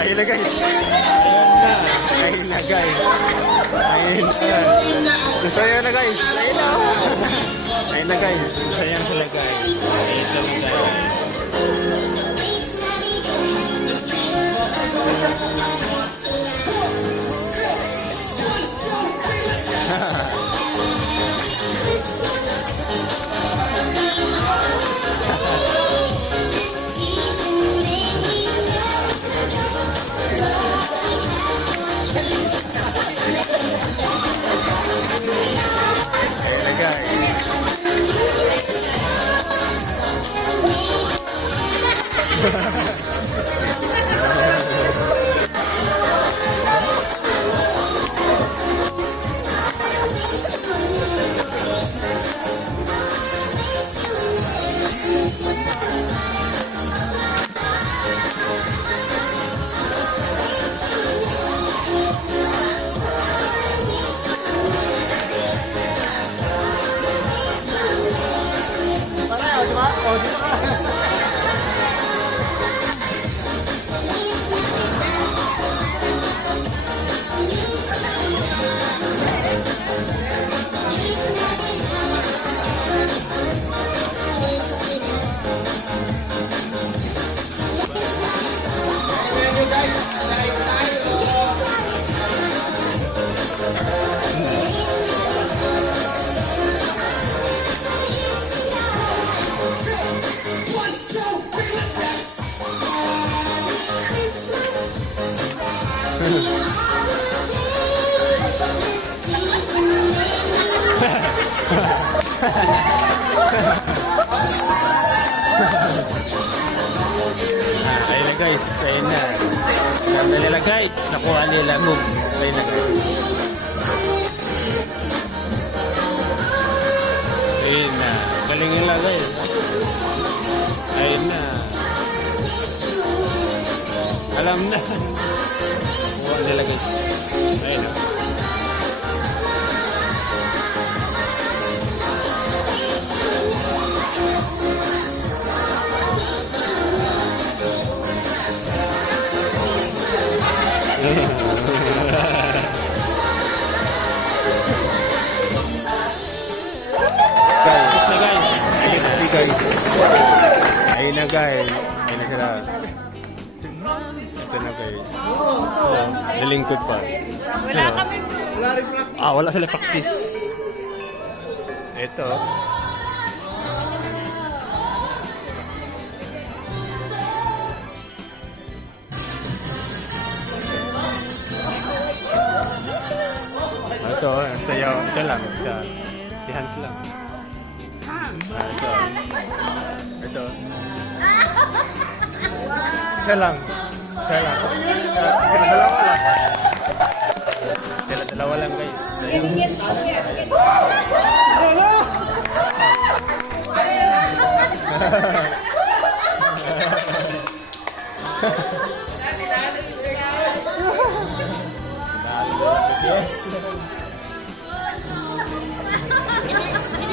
Ayun na guys. Ayun na guys. Ayun na. Masaya na guys. Ayun na. Ayun na guys. Masaya sila guys. Ayun na guys. Ayun na guys. Ayun na guys, ayun na. Sabi nila guys, nakuha nila move. Ayun na guys. Ayun na, galing nila guys. Ayun na. Alam na. Nakuha nila guys. Ayun na. Guys, ayun na guys. Ayun na sila. Ito na guys. Nalingkod pa. Wala sila practice. Ito. Ito, sayaw. Ito lang. Si Hans lang. Ito. Ito. Isa lang. Sila dalawa lang. Sila dalawa lang guys. Hindi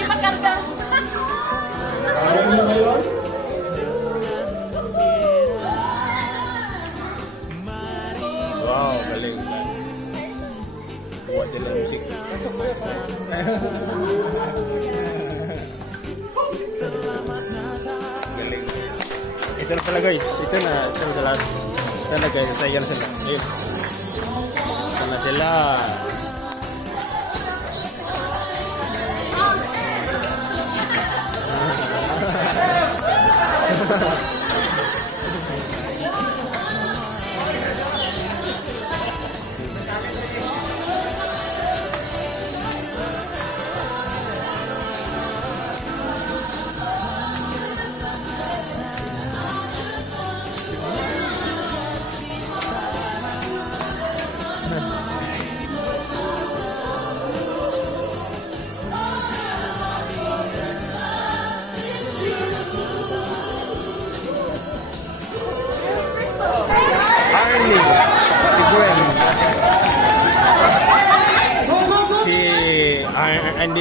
makarga. Wow, galing. Buat din ng musik. Galing. Ito na pala guys. Ito na sila. Ito na guys. Saya na sila. Ayun. Ito na sila. Arnie,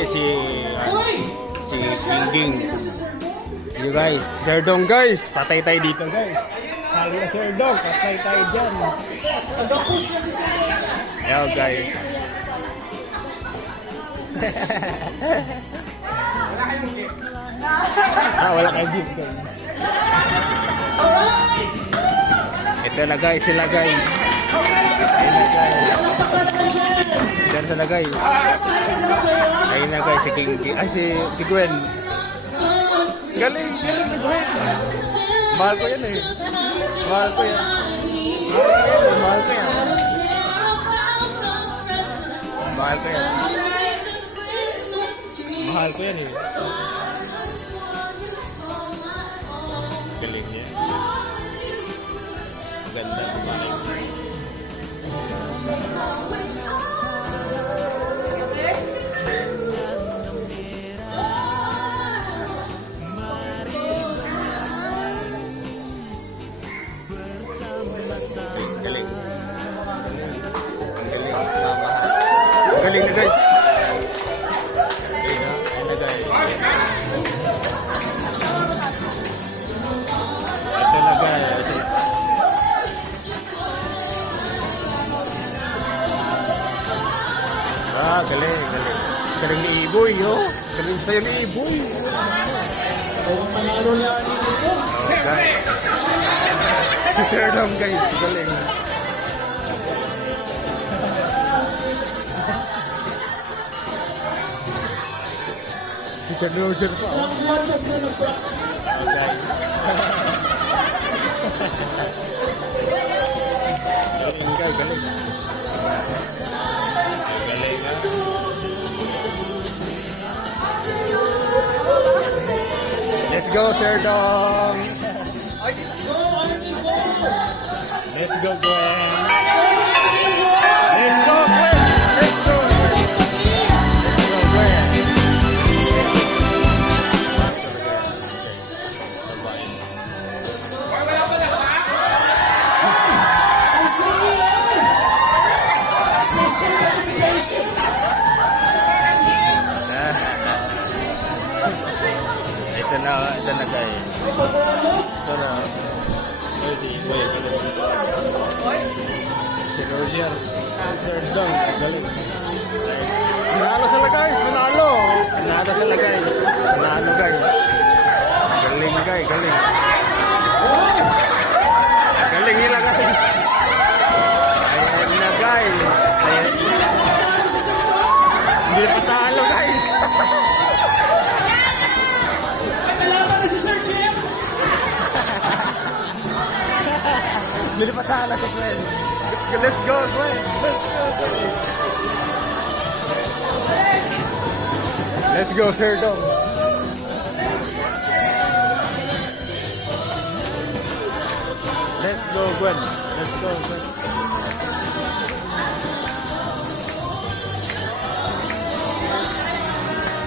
si Gwen, si Dingding. You guys, Sir Dong guys, patay tayo dito guys. Hali na Sir Dong, patay tayo dyan. Yo guys. Wala kayo gift guys. Ito na guys, sila guys. Ito na sila guys. Ayun na guys, si King. Ay, si Gwen. Galing ni Gwen. Mahal ko yan eh. Mahal ko yan. Mahal ko yan. Mahal ko yan. Mahal ko yan eh. Galing niya. Ganda kumain. Galing. Galing na guys. Galing na. Ayun na guys. Ito na guys. Galing, galing. Galing ni Iboy, yo. Galing sa'yo ni Iboy. Okay. Si Sir Dom, guys. Galing. Si Sir Roger pa. Okay. Galing, guys. Galing. Let's go, Sir Dong. Let's go, Gwen. Let's go, Gwen. Let's go. Let's go, Gwen. Ito na guys. Ito na. Si Roger. Sir Dong. Galing. Nanalo sila guys. Nanalo. Nanalo sila guys. Nanalo guys. Galing guys. Galing. Galing nila guys. Ayan na guys. Ayan. Hindi pa sa halo guys. Hindi pa sa halo si Gwen. Let's go Gwen. Let's go Sir Dom. Let's go Gwen. Let's go Gwen.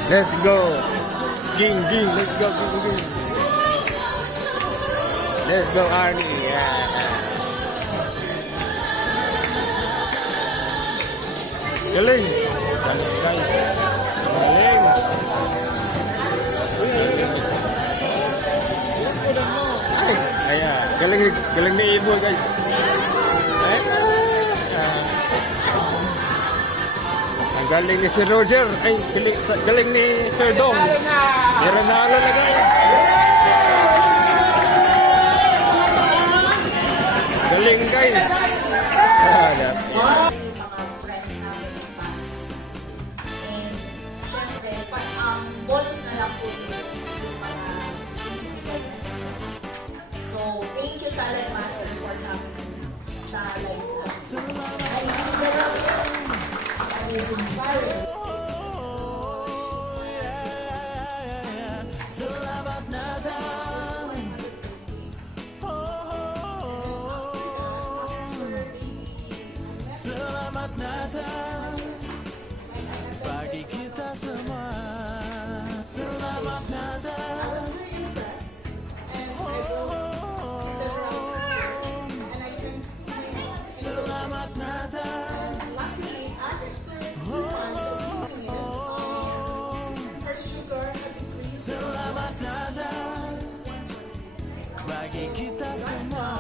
Let's go. Ging, ging. Let's go, ging, ging. Let's go, Arnie. Yeah. Galing. Galing, guys. Galing. Ay, ayan. Galing, galing ni Ibo, guys. Ay, ang galing ni Sir Roger. Ay, galing ni Sir Dong. Iranalo na, guys. Galing, guys. Mga friends namin ng fans. And syempre, ang bonus na lang po yung mga binibigay na discounts. So, thank you Salad Master for coming sa live vlog. I really love it. That is inspiring. Selamat datang bagi kita semua. Selamat datang. I was very impressed. And I wrote several and I sent to my mom. Selamat datang. And luckily, after 2 months of using it, her sugar had decreased. Selamat datang bagi kita semua.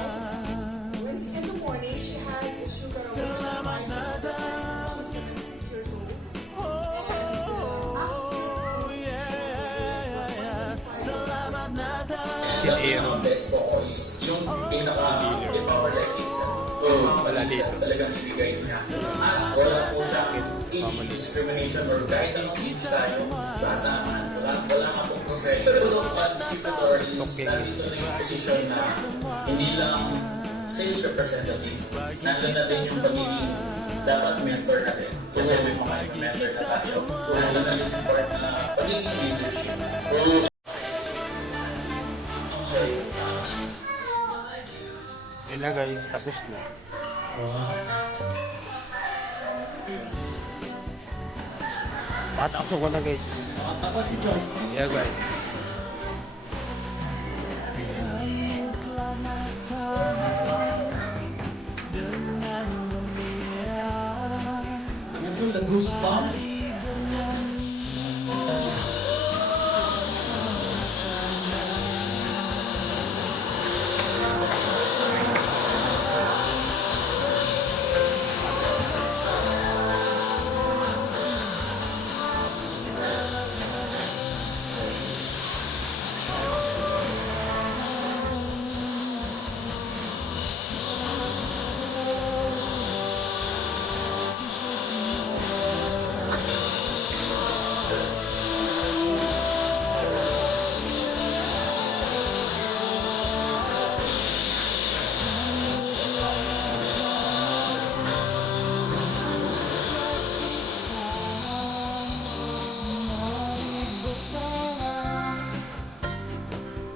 In the morning, she has a sugar Selamat datang. She's 76 years old. Selamat datang. Ang best po is yung pinaka-power like is talagang ibigay niya. At wala po siya age discrimination or kahit ang age tayo, bata man, wala nga pong professional distributor is nandito na yung position na hindi lang sales representative, nandun na din yung pagiging dapat mentor natin. Kasi may mga mentor na tayo. Nandun na din yung part na pagiging leadership. Yun na, guys. Tapos na. Patapos ko na, guys. Tapos si Joyce. Yeah, guys. Feel the goosebumps.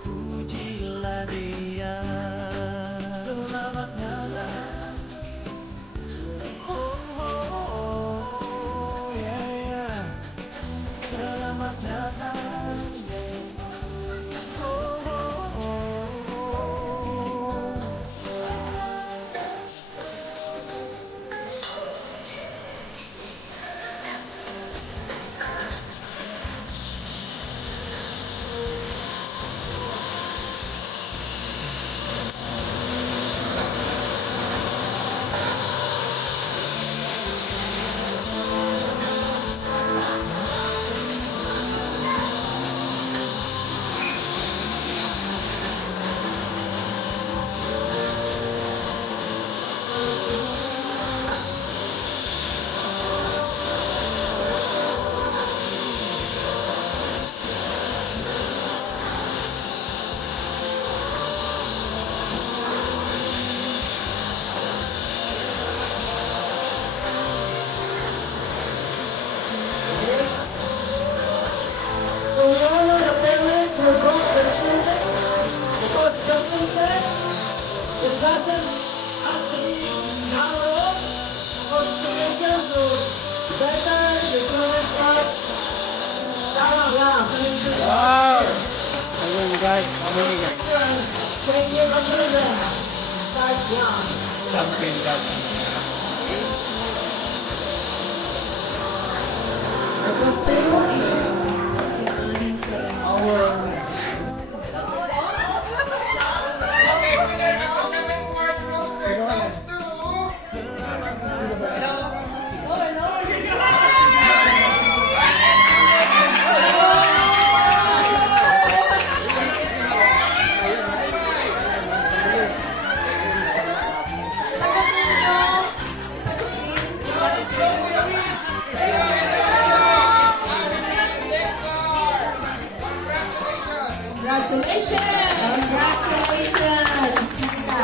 Pujilah Dia. Selamat datang. Selamat datang. Wow! Ayun, guys. Ayun, guys. Train your children. Start young. Champion ka. Sagutin nyo. Sagutin. What is it? Congratulations! Congratulations! Sita.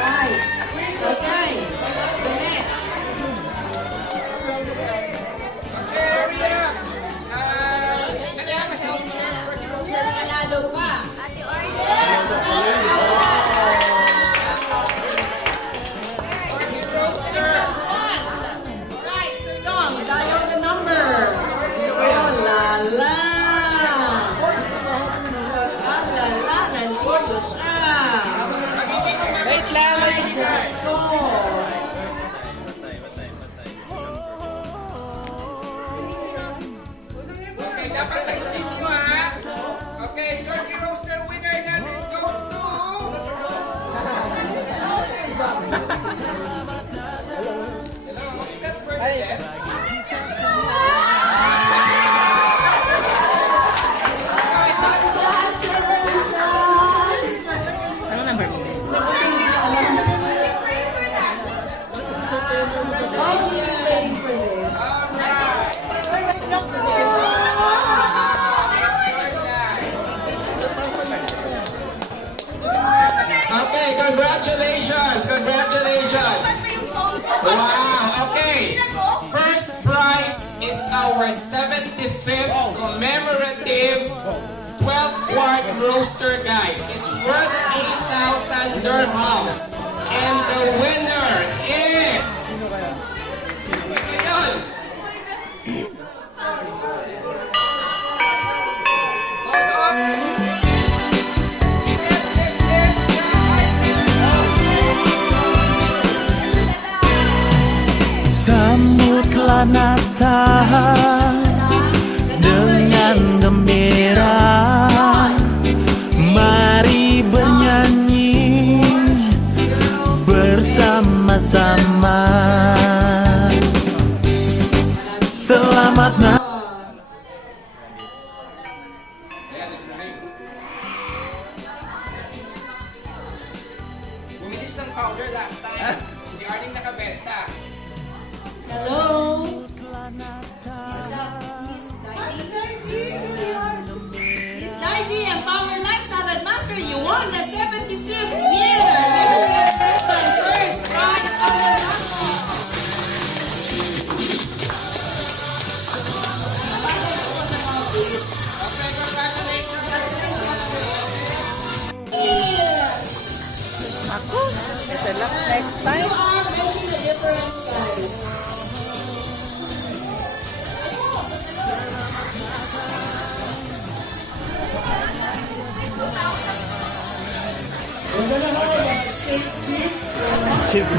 Right. Okay. The next. Panalo pa. Right, Sir Dong, dial the number. Oh la la. Ah la la, nandito siya. Wait lang. I just saw. Okay, dapat sagutin nyo ha. Okay, Turkey Roaster winner natin goes to... Congratulations! Ano number mo? Sila ko hindi na alam. Oh, she's praying for this. Okay, congratulations! Congratulations! Wow, okay. First prize is our 75th commemorative 12-quart roaster, guys. It's worth 8,000 dirhams. And the winner is... Ayun. Sambutlah Natal dengan gembira. Mari bernyanyi bersama-sama. Selamat Natal. Bumilis ng powder last time. Si Arling nakabenta. Hello? Miss Daidy and Power Life Salad Master, you won the 75th year limited edition first prize salad master. Okay, congratulations. Next time. You are making a difference, guys.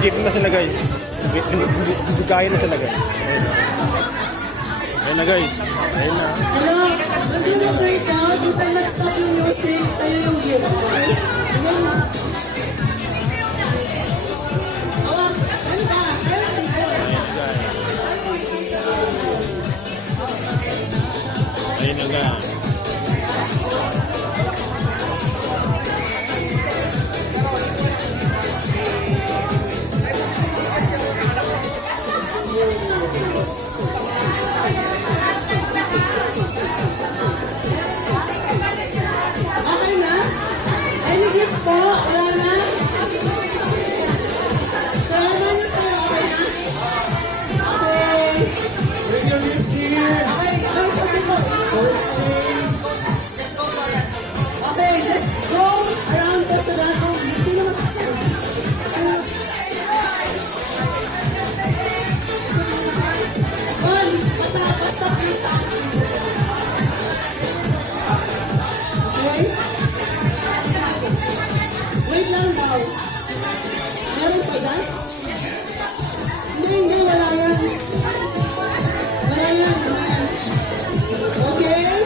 Give na sila guys. Bigay na sila guys. Ayun na guys. Ayun na. Hello, until the third count, isa nag-stop yung music, sa'yo yung gift. Okay? Ayan. Oh, ano ba? Ayun, Ayun na guys. okay na? Any gifts po? Wala na? So, ano na tayo? Okay na? Okay. Bring your gifts here. Okay, okay po. Okay, let's go around the Sarado. Sino magsasabi? Juan, basta please sa akin. Okay? daw. Meron pa dyan? Hindi, wala yan. Wala yan. Okay?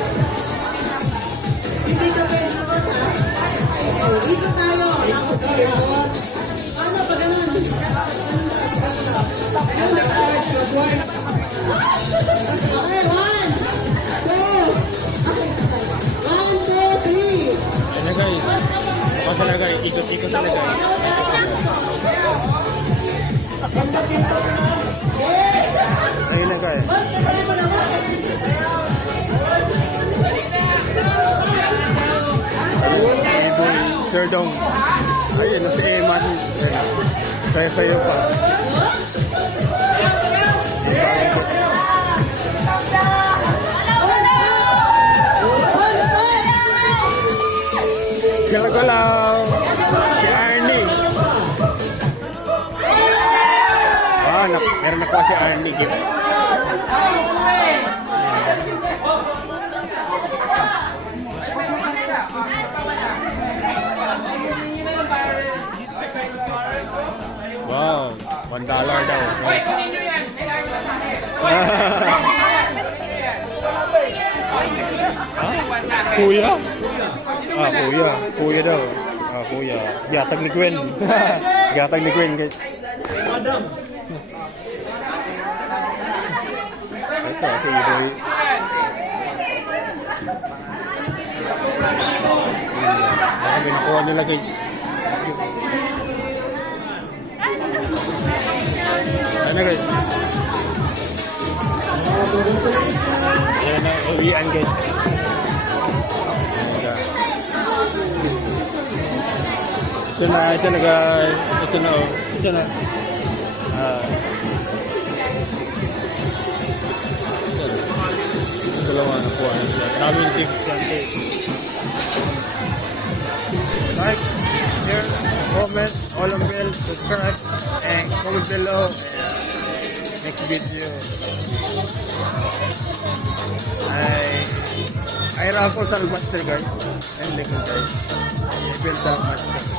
Hindi ka pwede ikot, ha? Oh, ikot tayo. Ako sa'yo. Paano pa ganun? Okay, 1, 2. 1, 2, 3. Ano guys? Baka talaga, ikot-ikot talaga. Ayun na guys. Sir Dong. Ayun, nasa Emma. Sayo-sayo pa. Galaw-galaw. Si Arnie. Meron ako si Arnie. Wow, $1 daw. Kuya? Kuya. Kuya daw. Kuya. Gatag ni Gwen. Gatag ni Gwen, guys. Madam. Ito, si Iboy. Nakuha nila, guys. Ano, guys? Ayan na, uwian, guys. Ito na, guys. Ito na. Dalawa na po. Daming tips yan, guys. Like, share, comment, all on bell, subscribe, and comment below. Next video. I Raffles Almaster, guys. And like guys. I built Almaster.